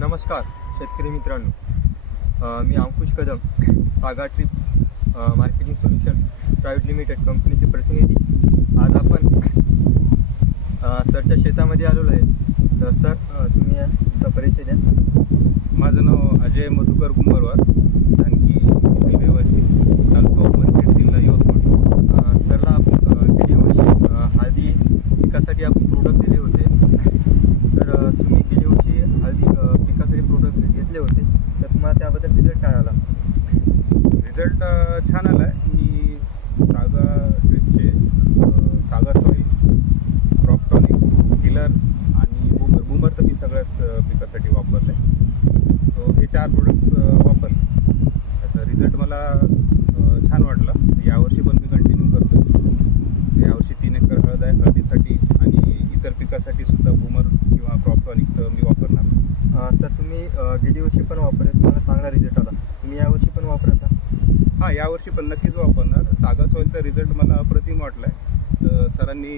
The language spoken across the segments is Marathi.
नमस्कार शेतकरी मित्रांनो, मी अंकुश कदम, सागा trip marketing solution private limited कंपनीचे प्रतिनिधी। आज आपण सरच्या शेतामध्ये आलेलो आहे। तर सर, तुम्ही तुमचा परिचय द्या। माझं नाव अजय मधुकर कुंभारवार, आणखी येथील रहिवासी, तालुका उमरखेड, जिल्हा यवतमाळ। सरला आपण गेली वर्षी हळदी पिकासाठी आपण प्रोडक्ट दिले होते। सर, तुम्ही गेली वर्षी हळदी पिकासाठी प्रोडक्ट घेतले होते, तर तुम्हाला त्याबद्दल रिझल्ट काय आला? रिझल्ट छान आला आहे। मी सागा ट्रिपचे सागा सॉईल, क्रॉप टॉनिक, किलर आणि बूमर तर मी सगळ्याच पिकासाठी वापरले। सो हे 4 प्रोडक्ट्स वापरले, त्याचा रिझल्ट मला छान वाटला। यावर्षी पण मी कंटिन्यू करतो। यावर्षी 3 एकर हळद आहे, हळदीसाठी आणि इतर पिकासाठी सुद्धा बूमर किंवा क्रॉप टॉनिक मी वापरणार। सर, तुम्ही गेली वर्षी पण वापरले, तुम्हाला चांगला रिझल्ट आला, तुम्ही यावर्षी पण वापरता? हां, यावर्षी पण नक्कीच वापरणार। सागा सॉईलचा रिझल्ट मला अप्रतिम वाटला आहे। तर सरांनी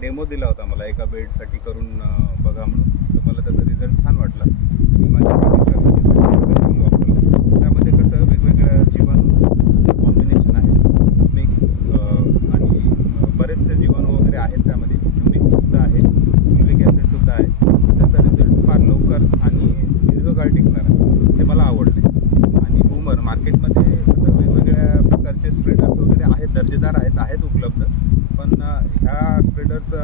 डेमो दिला होता मला एका बेडसाठी करून बघा म्हणून, तर मला त्याचा रिझल्ट छान वाटला। तर मी माझ्या वापरलं। त्यामध्ये कसं वेगवेगळ्या जीवाणू कॉम्बिनेशन आहे, आणि बरेचसे जीवाणू वगैरे आहेत त्यामध्ये, युमिकसुद्धा आहे, फ्युलिक ॲसिडसुद्धा आहे। त्याचा रिझल्ट फार लवकर आणि दीर्घकाळ टिकणार आहे, ते मला आवडले। आणि बूमर मार्केटमध्ये कसं वेगवेगळ्या प्रकारचे स्प्रेडर्स वगैरे आहेत, दर्जेदार आहेत उपलब्ध, पण ह्या स्प्रेडरचा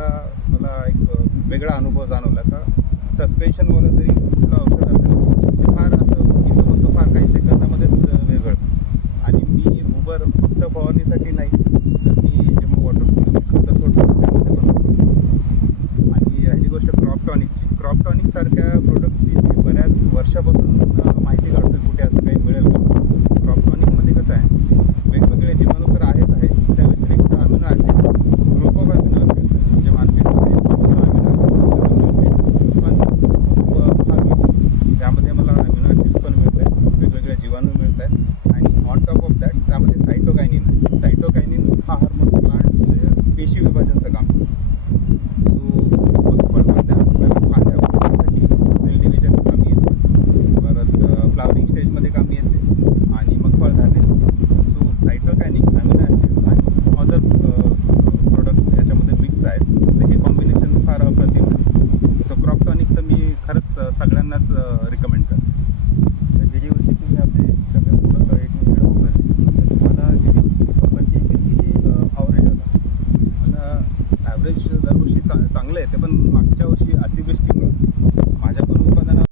मला एक वेगळा अनुभव जाणवला। का सस्पेन्शनवाला जरी कुठलं औषध असेल ते फार असं म्हणतो फार काही सेकंदामध्येच वेगळं। आणि मी बूमर फक्त फवारणीसाठी नाही, तर मी जेव्हा वॉटर खतं सोडतो त्यामध्ये पण वापरतो। आणि राहिली गोष्ट क्रॉप टॉनिक सारख्या प्रोडक्टची मी बऱ्याच वर्षापासून माहिती काढतो, कुठे असं काही मिळेल का। क्रॉप टॉनिकमध्ये कसं आहे, वेगवेगळे जीवाणू तर आहेच आहे, त्या व्यतिरिक्त amino acid, group of amino acid म्हणजे मार्केटमध्ये अमिनो ॲसिड पण फार मिळतं। त्यामध्ये मला अमिनो ॲसिड्स पण मिळत आहेत, वेगवेगळे जीवाणू मिळत आहेत, आणि ऑन टॉप ऑफ दॅट त्यामध्ये सायटोकायनिन आहे। सायटोकायनिन हा हार्मोन प्लांटचे पेशी विभाजनाचं काम करतो। फ्लावरिंग स्टेजमध्ये कामी येते आणि मग फळधारणे। सो सायटोकायनिक, अमिनो ॲसिड आणि अदर प्रोडक्ट्स याच्यामध्ये मिक्स आहेत, तर हे कॉम्बिनेशन फार अप्रतिम आहे। सो क्रॉप टॉनिक तर मी खरंच सगळ्यांनाच रिकमेंड करतो।